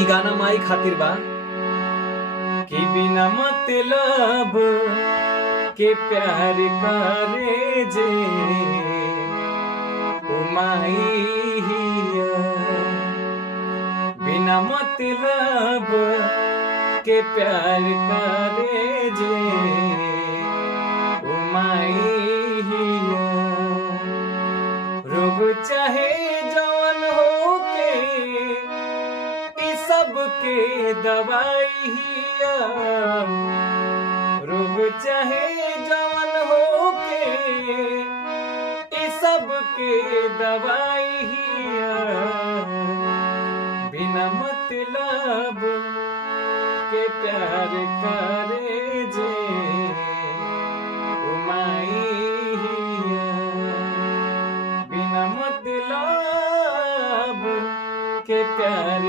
ई गाना माई खातिर बा कि बिना मतलब के प्यार करे जे ओ माई हिया। बिना मतलब के प्यार करे जे ओ माई हिया। रोग चाहे जवन हो के सबके दवाई हिया। रोग चाहे जवन हो के सबके दवाई हिया। बिना मतलब के प्यार करे जे ओ माई हिया। बिना मतलब के प्यार